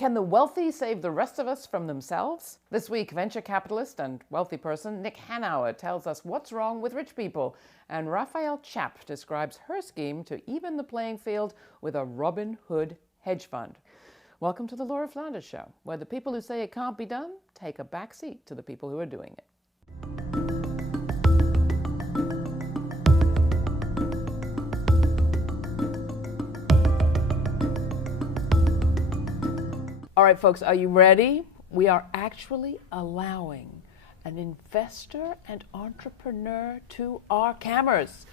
Can the wealthy save the rest of us from themselves? This week, venture capitalist and wealthy person Hana tells us what's wrong with rich people, and Raphaele Chappe describes her scheme to even the playing field with a Robin Hood hedge fund. Welcome to the Laura Flanders Show, where the people who say it can't be done take a back seat to the people who are doing it. All right, folks, are you ready? We are actually allowing an investor and entrepreneur to our cameras.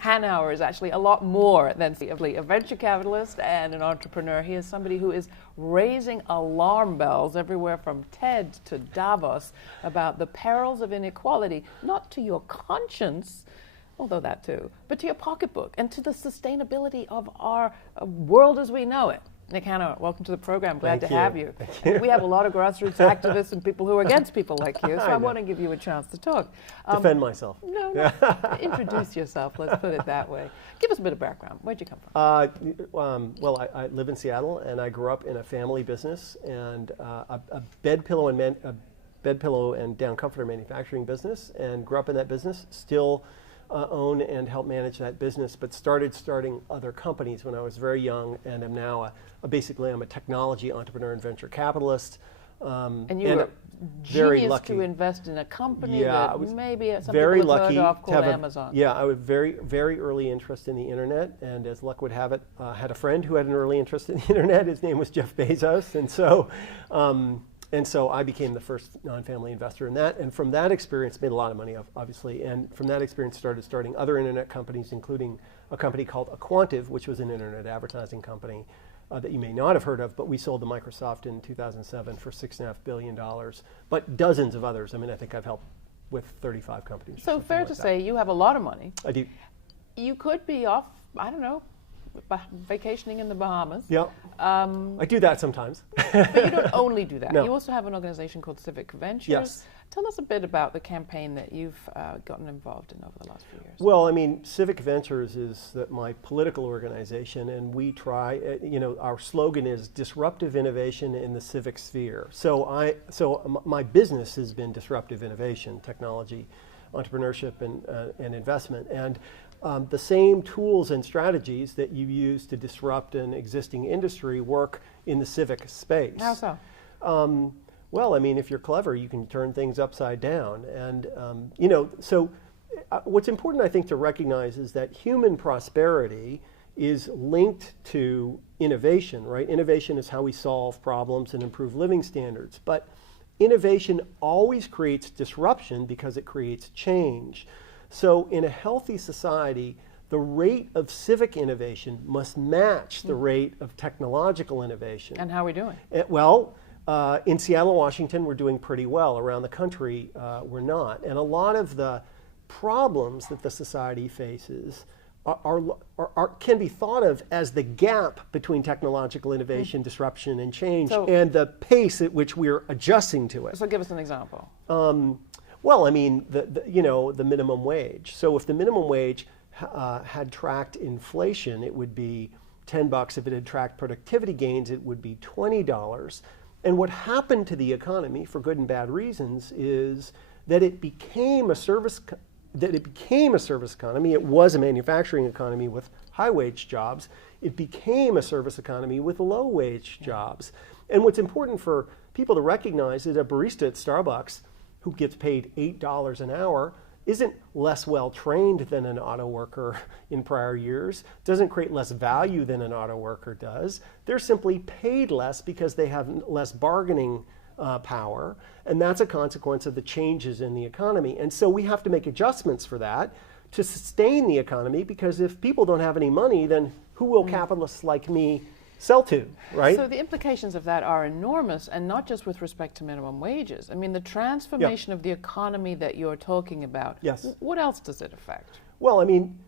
Hana is actually a lot more than a venture capitalist and an entrepreneur. He is somebody who is raising alarm bells everywhere from TED to Davos about the perils of inequality, not to your conscience, although that too, but to your pocketbook and to the sustainability of our world as we know it. Hana, welcome to the program. Glad to have you. Thank you. We have a lot of grassroots activists and people who are against people like you, so I want to give you a chance to talk. Defend myself. No, introduce yourself, let's put it that way. Give us a bit of background. Where'd you come from? Well, I live in Seattle, and I grew up in a family business and a bed pillow and down comforter manufacturing business, and grew up in that business. Still own and help manage that business, but starting other companies when I was very young, and am now basically I'm a technology entrepreneur and venture capitalist. And you were very genius lucky to invest in a company Yeah, that maybe some very people have lucky heard of called to Amazon. Yeah, I was very early interest in the internet, and as luck would have it, had a friend who had an early interest in the internet. His name was Jeff Bezos, and so I became the first non-family investor in that, and from that experience made a lot of money, obviously, and from that experience starting other internet companies, including a company called Aquantive, which was an internet advertising company that you may not have heard of, but we sold to Microsoft in 2007 for $6.5 billion, but dozens of others. I mean, I think I've helped with 35 companies. So fair to say you have a lot of money. I do. You could be off, I don't know, vacationing in the Bahamas. Yeah, I do that sometimes. But you don't only do that. No. You also have an organization called Civic Ventures. Yes. Tell us a bit about the campaign that you've gotten involved in over the last few years. Well, I mean, Civic Ventures is my political organization, and we try, our slogan is disruptive innovation in the civic sphere. So my business has been disruptive innovation, technology, entrepreneurship, and investment. And the same tools and strategies that you use to disrupt an existing industry work in the civic space. How so? Well, I mean, if you're clever, you can turn things upside down. And, what's important, I think, to recognize is that human prosperity is linked to innovation, right? Innovation is how we solve problems and improve living standards. But innovation always creates disruption because it creates change. So in a healthy society, the rate of civic innovation must match the rate of technological innovation. And how are we doing? In Seattle, Washington, we're doing pretty well. Around the country, we're not. And a lot of the problems that the society faces can be thought of as the gap between technological innovation, disruption, and change, and the pace at which we're adjusting to it. So give us an example. Well, I mean, the minimum wage. So if the minimum wage had tracked inflation, it would be $10. If it had tracked productivity gains, it would be $20. And what happened to the economy, for good and bad reasons, is that it became a service economy. It was a manufacturing economy with high-wage jobs. It became a service economy with low-wage jobs. And what's important for people to recognize is a barista at Starbucks who gets paid $8 an hour isn't less well-trained than an auto worker in prior years, doesn't create less value than an auto worker does. They're simply paid less because they have less bargaining power, and that's a consequence of the changes in the economy. And so we have to make adjustments for that to sustain the economy, because if people don't have any money, then who will capitalists like me sell to, right? So the implications of that are enormous, and not just with respect to minimum wages. I mean, the transformation of the economy that you're talking about, yes. What else does it affect? Well, I mean,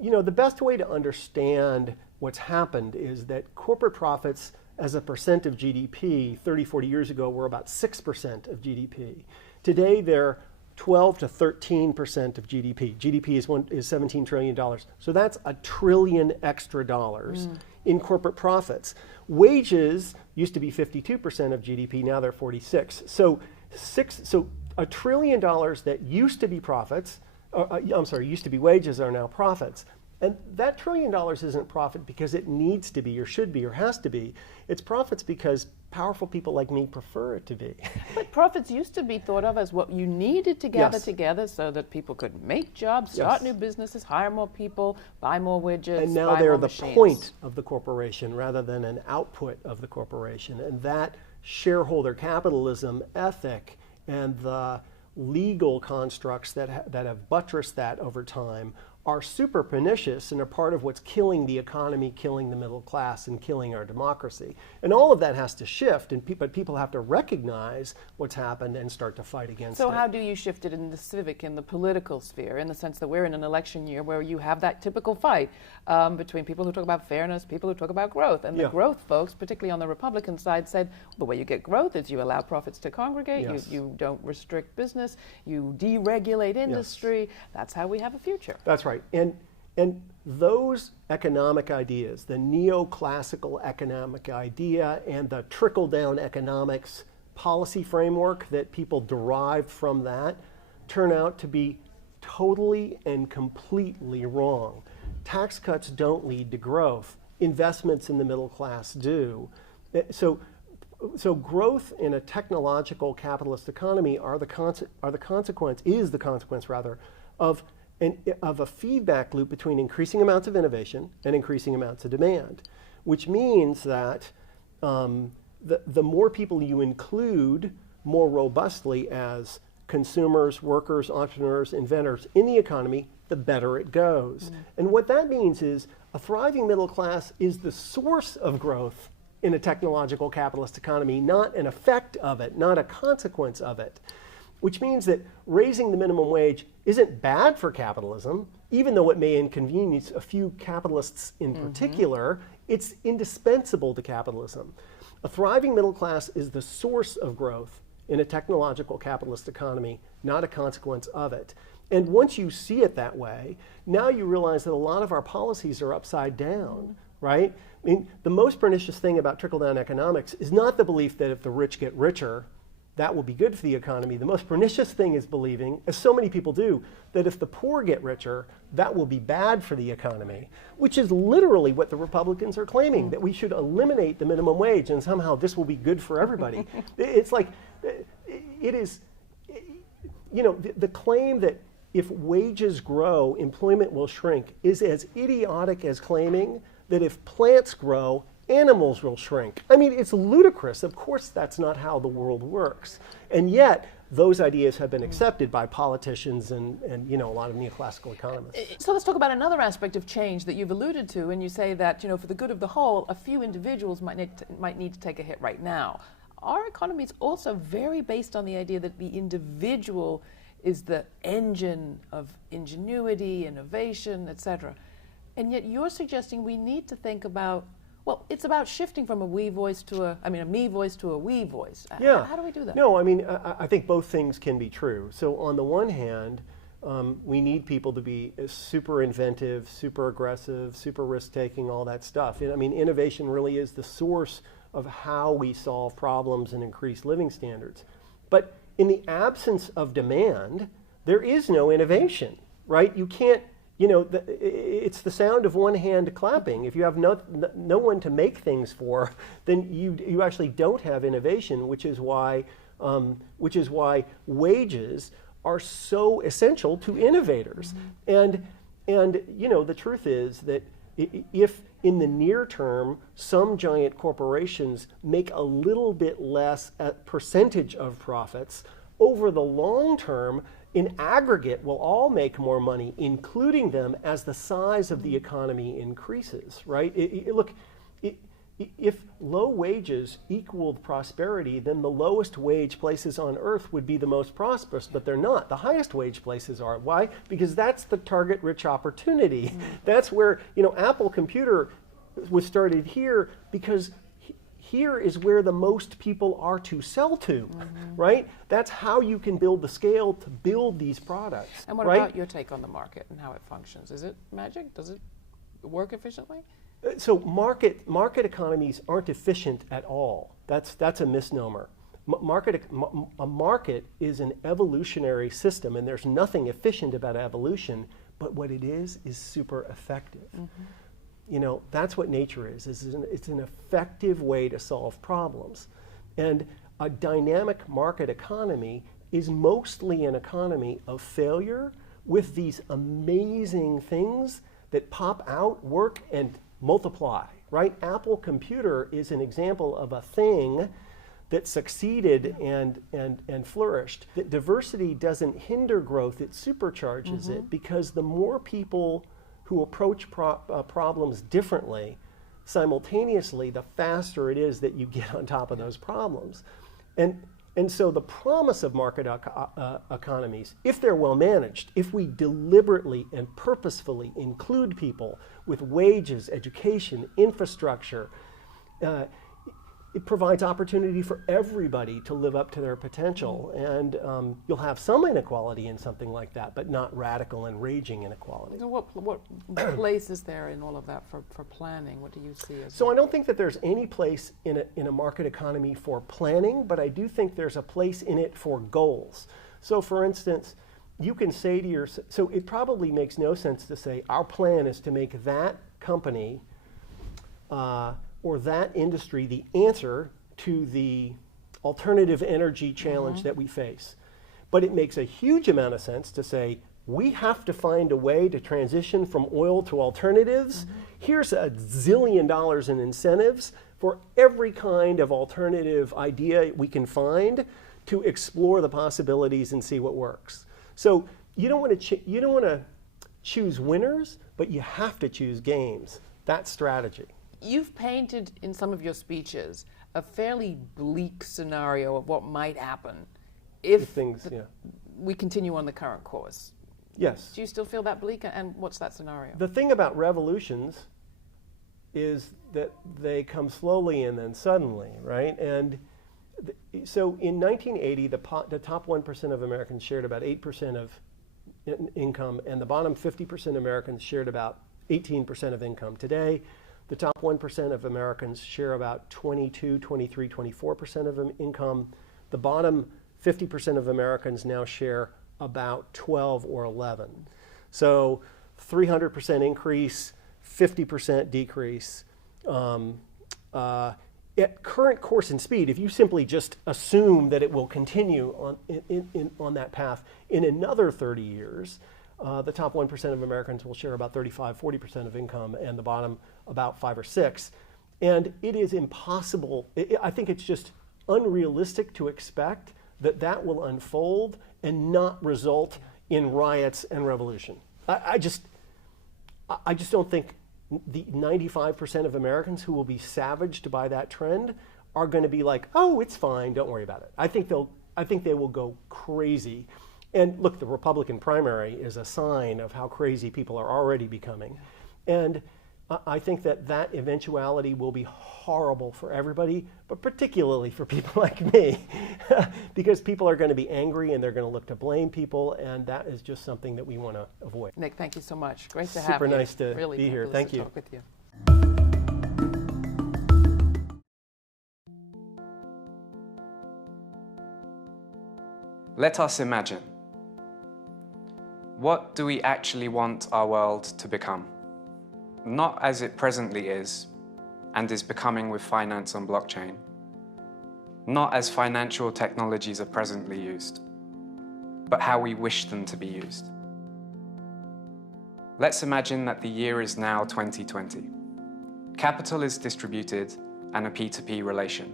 the best way to understand what's happened is that corporate profits as a percent of GDP 30, 40 years ago were about 6% of GDP. Today, they're 12 to 13% of GDP. GDP is $17 trillion. So that's $1 trillion extra dollars in corporate profits. Wages used to be 52% of GDP, now they're 46. So $1 trillion that used to be profits, used to be wages are now profits. And that $1 trillion isn't profit because it needs to be or should be or has to be. It's profits because powerful people like me prefer it to be. But profits used to be thought of as what you needed to gather Yes. together so that people could make jobs, start Yes. new businesses, hire more people, buy more widgets, And now buy they're more the machines. point of the corporation rather than an output of the corporation. And that shareholder capitalism ethic and the legal constructs that have buttressed that over time are super pernicious and are part of what's killing the economy, killing the middle class, and killing our democracy. And all of that has to shift, but people have to recognize what's happened and start to fight against it. So how do you shift it in the civic, in the political sphere, in the sense that we're in an election year where you have that typical fight between people who talk about fairness, people who talk about growth. And the Yeah. growth folks, particularly on the Republican side, said the way you get growth is you allow profits to congregate, Yes. you don't restrict business, you deregulate industry. That's how we have a future. That's right. And those economic ideas, the neoclassical economic idea and the trickle-down economics policy framework that people derived from that turn out to be totally and completely wrong. Tax cuts don't lead to growth. Investments in the middle class do. So growth in a technological capitalist economy is the consequence of a feedback loop between increasing amounts of innovation and increasing amounts of demand, which means that the more people you include more robustly as consumers, workers, entrepreneurs, inventors in the economy, the better it goes. And what that means is a thriving middle class is the source of growth in a technological capitalist economy, not an effect of it, not a consequence of it. Which means that raising the minimum wage isn't bad for capitalism, even though it may inconvenience a few capitalists in particular, it's indispensable to capitalism. A thriving middle class is the source of growth in a technological capitalist economy, not a consequence of it. And once you see it that way, now you realize that a lot of our policies are upside down, right? I mean, the most pernicious thing about trickle-down economics is not the belief that if the rich get richer, that will be good for the economy. The most pernicious thing is believing, as so many people do, that if the poor get richer, that will be bad for the economy, which is literally what the Republicans are claiming, that we should eliminate the minimum wage and somehow this will be good for everybody. It's like, it is, the claim that if wages grow, employment will shrink is as idiotic as claiming that if plants grow, animals will shrink. I mean, it's ludicrous. Of course, that's not how the world works. And yet, those ideas have been accepted by politicians and a lot of neoclassical economists. So let's talk about another aspect of change that you've alluded to, and you say that, for the good of the whole, a few individuals might need to take a hit right now. Our economy is also very based on the idea that the individual is the engine of ingenuity, innovation, etc. And yet you're suggesting we need to think about, well, it's about shifting from a me voice to a we voice. Yeah. How do we do that? No, I mean, I think both things can be true. So on the one hand, we need people to be super inventive, super aggressive, super risk-taking, all that stuff. I mean, innovation really is the source of how we solve problems and increase living standards. But in the absence of demand, there is no innovation, right? You can't, it's the sound of one hand clapping. If you have no one to make things for, then you actually don't have innovation, which is why wages are so essential to innovators. And the truth is that if in the near term some giant corporations make a little bit less percentage of profits, over the long term, in aggregate, we'll all make more money, including them, as the size of the economy increases, right? If low wages equaled prosperity, then the lowest wage places on earth would be the most prosperous, but they're not. The highest wage places are. Why? Because that's the target rich opportunity. That's where, Apple Computer was started here because here is where the most people are to sell to, right? That's how you can build the scale to build these products. And what about your take on the market and how it functions? Is it magic? Does it work efficiently? So market economies aren't efficient at all. That's a misnomer. A market is an evolutionary system, and there's nothing efficient about evolution, but what it is super effective. Mm-hmm. You know, that's what nature is. It's an effective way to solve problems. And a dynamic market economy is mostly an economy of failure with these amazing things that pop out, work, and multiply, right? Apple Computer is an example of a thing that succeeded and flourished. That diversity doesn't hinder growth, it supercharges it, because the more people who approach problems differently simultaneously, the faster it is that you get on top of those problems. And so the promise of market economies, if they're well managed, if we deliberately and purposefully include people with wages, education, infrastructure, it provides opportunity for everybody to live up to their potential. And you'll have some inequality in something like that, but not radical and raging inequality. So what place is there in all of that for planning? What do you see as? So I don't think that there's any place in a market economy for planning, but I do think there's a place in it for goals. So for instance, you can say to yourself, so it probably makes no sense to say our plan is to make that company or that industry the answer to the alternative energy challenge that we face. But it makes a huge amount of sense to say, we have to find a way to transition from oil to alternatives. Here's $1 zillion in incentives for every kind of alternative idea we can find to explore the possibilities and see what works. So you don't want to choose winners, but you have to choose games. That's strategy. You've painted in some of your speeches a fairly bleak scenario of what might happen if we continue on the current course. Yes. Do you still feel that bleak, and what's that scenario? The thing about revolutions is that they come slowly and then suddenly, right? And so in 1980, the top 1% of Americans shared about 8% of income, and the bottom 50% of Americans shared about 18% of income. Today, the top 1% of Americans share about 22, 23, 24% of income. The bottom 50% of Americans now share about 12 or 11. So 300% increase, 50% decrease. At current course and speed, if you simply just assume that it will continue on that path in another 30 years, the top 1% of Americans will share about 35, 40% of income, and the bottom about 5 or 6. And it is impossible, I think it's just unrealistic to expect that will unfold and not result in riots and revolution. I just don't think the 95% of Americans who will be savaged by that trend are going to be like, oh, it's fine, don't worry about it. I think they will go crazy. And look, the Republican primary is a sign of how crazy people are already becoming. And I think that eventuality will be horrible for everybody, but particularly for people like me, because people are going to be angry and they're going to look to blame people, and that is just something that we want to avoid. Nick, thank you so much. Great to have you. Super nice to really be here. Thank you. Talk with you. Let us imagine. What do we actually want our world to become? Not as it presently is, and is becoming with finance on blockchain. Not as financial technologies are presently used, but how we wish them to be used. Let's imagine that the year is now 2020. Capital is distributed and a P2P relation.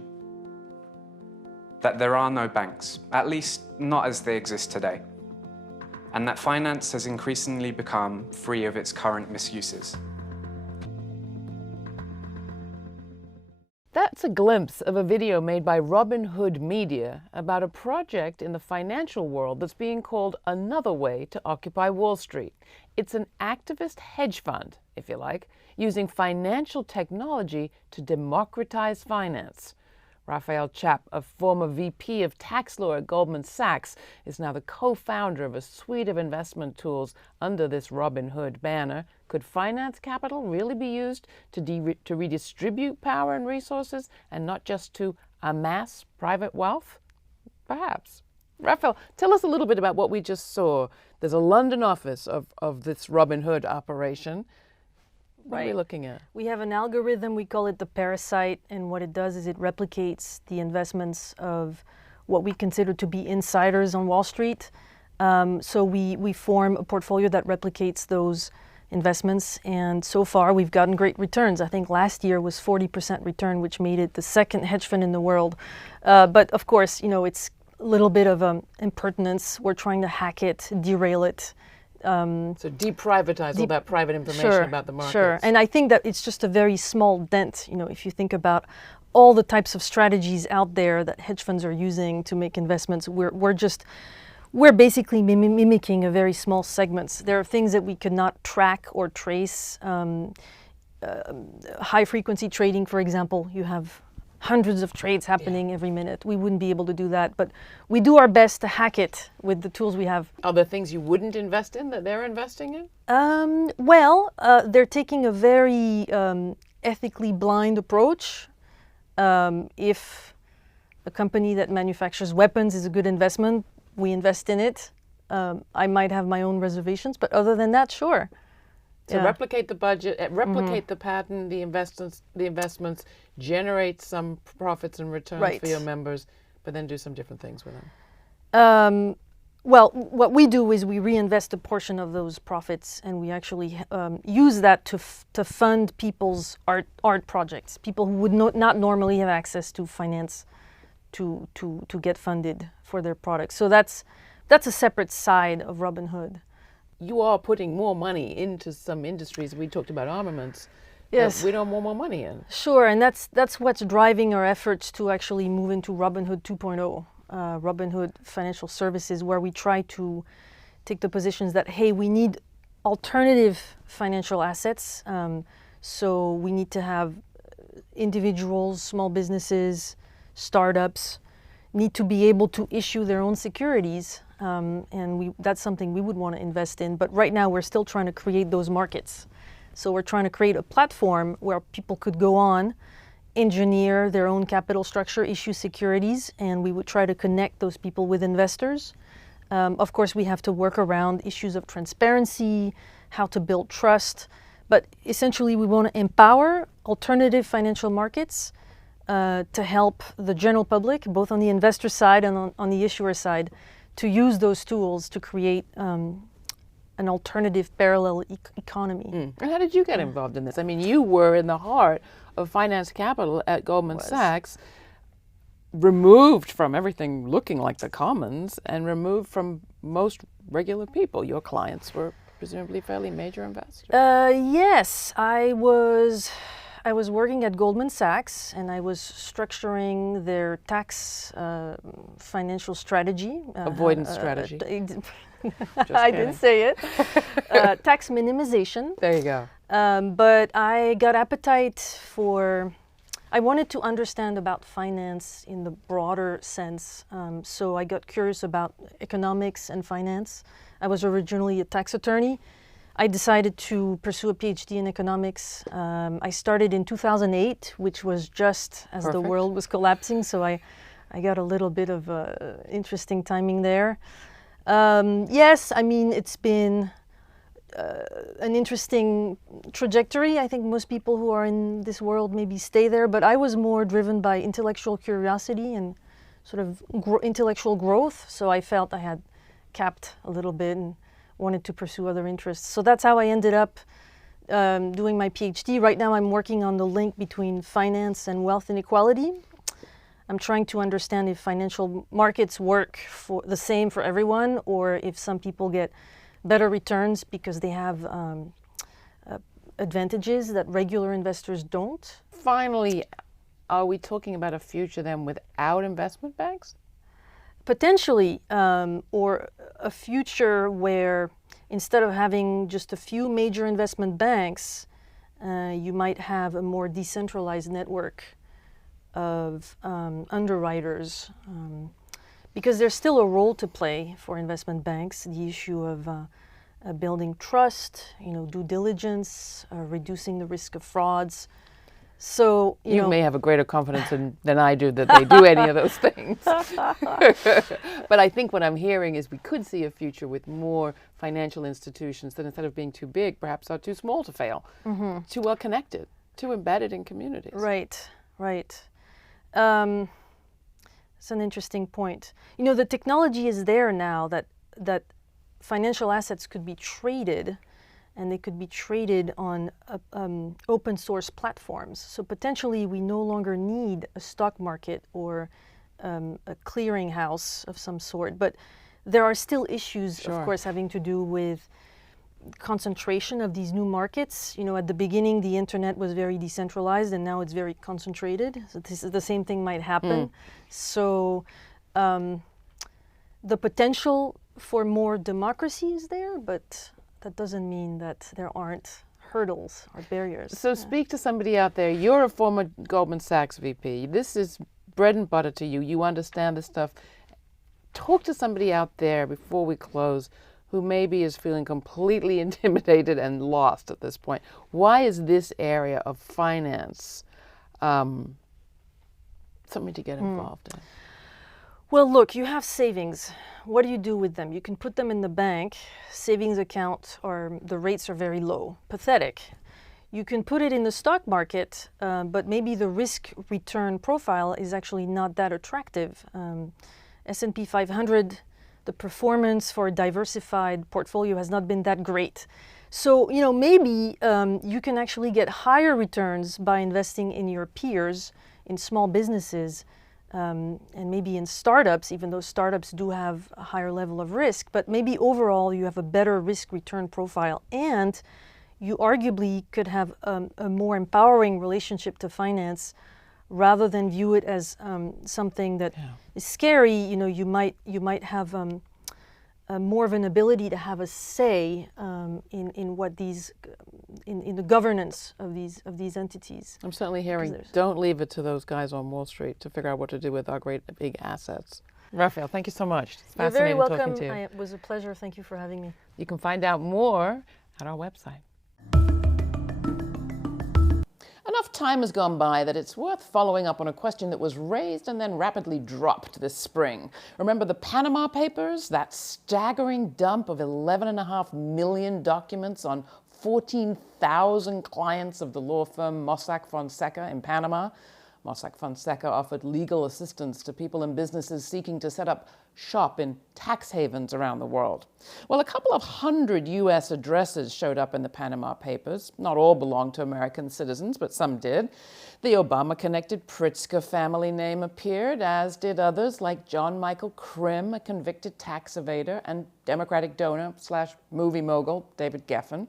That there are no banks, at least not as they exist today. And that finance has increasingly become free of its current misuses. That's a glimpse of a video made by Robin Hood Media about a project in the financial world that's being called Another Way to Occupy Wall Street. It's an activist hedge fund, if you like, using financial technology to democratize finance. Raphaele Chappe, a former VP of tax law at Goldman Sachs, is now the co-founder of a suite of investment tools under this Robin Hood banner. Could finance capital really be used to redistribute power and resources and not just to amass private wealth? Perhaps. Raphaele, tell us a little bit about what we just saw. There's a London office of this Robin Hood operation. What are we looking at? We have an algorithm, we call it the parasite, and what it does is it replicates the investments of what we consider to be insiders on Wall Street. So we form a portfolio that replicates those investments, and so far we've gotten great returns. I think last year was 40% return, which made it the second hedge fund in the world. But of course, it's a little bit of impertinence. We're trying to hack it, derail it. So deprivatize all that private information about the markets. Sure, and I think that it's just a very small dent. If you think about all the types of strategies out there that hedge funds are using to make investments, we're basically mimicking a very small segments. There are things that we could not track or trace. High frequency trading, for example, you have hundreds of trades happening every minute. We wouldn't be able to do that, but we do our best to hack it with the tools we have. Are there things you wouldn't invest in that they're investing in? They're taking a very ethically blind approach. If a company that manufactures weapons is a good investment, we invest in it. I might have my own reservations, but other than that, sure. So replicate the budget, replicate the patent, the investments, generate some profits and returns for your members, but then do some different things with them. Well, what we do is we reinvest a portion of those profits, and we actually use that to fund people's art projects. People who would not normally have access to finance to get funded for their products. So that's a separate side of Robin Hood. You are putting more money into some industries. We talked about armaments. Yes. We don't want more money in. Sure, and that's what's driving our efforts to actually move into Robin Hood 2.0, Robin Hood Financial Services, where we try to take the positions that, hey, we need alternative financial assets. So we need to have individuals, small businesses, startups need to be able to issue their own securities. And that's something we would want to invest in. But right now, we're still trying to create those markets. So we're trying to create a platform where people could go on, engineer their own capital structure, issue securities, and we would try to connect those people with investors. Of course, we have to work around issues of transparency, how to build trust. But essentially, we want to empower alternative financial markets to help the general public, both on the investor side and on the issuer side, to use those tools to create an alternative parallel economy. And how did you get involved in this? I mean, you were in the heart of finance capital at Goldman Sachs, removed from everything looking like the commons and removed from most regular people. Your clients were presumably fairly major investors. Yes, I was working at Goldman Sachs, and I was structuring their tax financial strategy. Avoidance strategy. I didn't say it. Tax minimization. There you go. But I got appetite I wanted to understand about finance in the broader sense. So I got curious about economics and finance. I was originally a tax attorney. I decided to pursue a PhD in economics. I started in 2008, which was just as the world was collapsing, so I got a little bit of interesting timing there. Yes, I mean, it's been an interesting trajectory. I think most people who are in this world maybe stay there, but I was more driven by intellectual curiosity and sort of intellectual growth, so I felt I had capped a little bit and wanted to pursue other interests. So that's how I ended up doing my PhD. Right now I'm working on the link between finance and wealth inequality. I'm trying to understand if financial markets work for the same for everyone, or if some people get better returns because they have advantages that regular investors don't. Finally, are we talking about a future then without investment banks? Potentially, or a future where instead of having just a few major investment banks, you might have a more decentralized network of underwriters, because there's still a role to play for investment banks. The issue of building trust, due diligence, reducing the risk of frauds. So you may have a greater confidence than I do that they do any of those things. But I think what I'm hearing is we could see a future with more financial institutions that, instead of being too big, perhaps are too small to fail, too well connected, too embedded in communities. Right. It's an interesting point. The technology is there now that financial assets could be traded, and they could be traded on open source platforms. So potentially we no longer need a stock market or a clearing house of some sort. But there are still issues, of course, having to do with concentration of these new markets. At the beginning, the internet was very decentralized, and now it's very concentrated. So the same thing might happen. So the potential for more democracy is there, but that doesn't mean that there aren't hurdles or barriers. So speak to somebody out there. You're a former Goldman Sachs VP. This is bread and butter to you. You understand this stuff. Talk to somebody out there before we close who maybe is feeling completely intimidated and lost at this point. Why is this area of finance something to get involved in? Well, look, you have savings. What do you do with them? You can put them in the bank. Savings account, or the rates are very low. Pathetic. You can put it in the stock market, but maybe the risk return profile is actually not that attractive. S&P 500, the performance for a diversified portfolio has not been that great. So, maybe you can actually get higher returns by investing in your peers, in small businesses, and maybe in startups, even though startups do have a higher level of risk. But maybe overall you have a better risk-return profile, and you arguably could have a more empowering relationship to finance, rather than view it as something that is scary. You might have more of an ability to have a say in what these in the governance of these entities. I'm certainly hearing, don't leave it to those guys on Wall Street to figure out what to do with our great big assets. Raphaele, thank you so much. It's You're very fascinating welcome. talking to you. It was a pleasure. Thank you for having me. You can find out more at our website. Enough time has gone by that it's worth following up on a question that was raised and then rapidly dropped this spring. Remember the Panama Papers? That staggering dump of 11.5 million documents on 14,000 clients of the law firm Mossack Fonseca in Panama. Mossack Fonseca offered legal assistance to people and businesses seeking to set up shop in tax havens around the world. Well, a couple of hundred U.S. addresses showed up in the Panama Papers. Not all belonged to American citizens, but some did. The Obama-connected Pritzker family name appeared, as did others like John Michael Krim, a convicted tax evader, and Democratic donor / movie mogul David Geffen.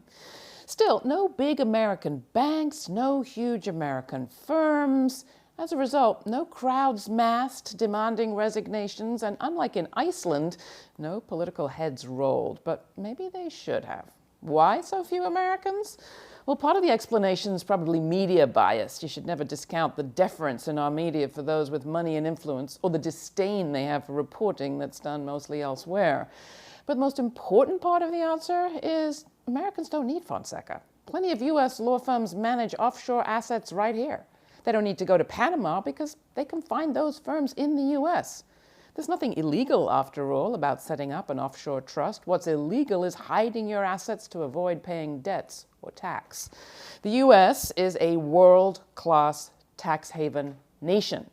Still, no big American banks, no huge American firms. As a result, no crowds massed demanding resignations, and unlike in Iceland, no political heads rolled, but maybe they should have. Why so few Americans? Well, part of the explanation is probably media bias. You should never discount the deference in our media for those with money and influence, or the disdain they have for reporting that's done mostly elsewhere. But the most important part of the answer is Americans don't need Fonseca. Plenty of U.S. law firms manage offshore assets right here. They don't need to go to Panama because they can find those firms in the U.S. There's nothing illegal, after all, about setting up an offshore trust. What's illegal is hiding your assets to avoid paying debts or tax. The U.S. is a world-class tax haven nation.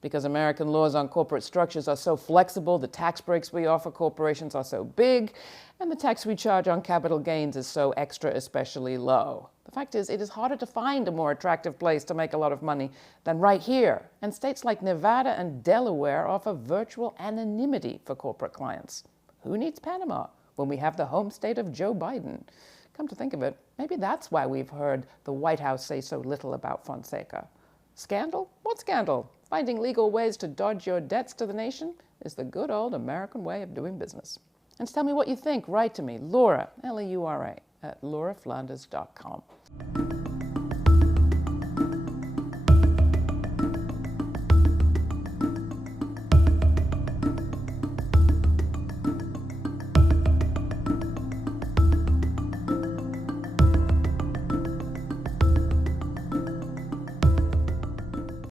Because American laws on corporate structures are so flexible, the tax breaks we offer corporations are so big, and the tax we charge on capital gains is so extra especially low. The fact is, it is harder to find a more attractive place to make a lot of money than right here. And states like Nevada and Delaware offer virtual anonymity for corporate clients. Who needs Panama when we have the home state of Joe Biden? Come to think of it, maybe that's why we've heard the White House say so little about Fonseca. Scandal? What scandal? Finding legal ways to dodge your debts to the nation is the good old American way of doing business. And tell me what you think. Write to me, Laura, L-A-U-R-A, at lauraflanders.com.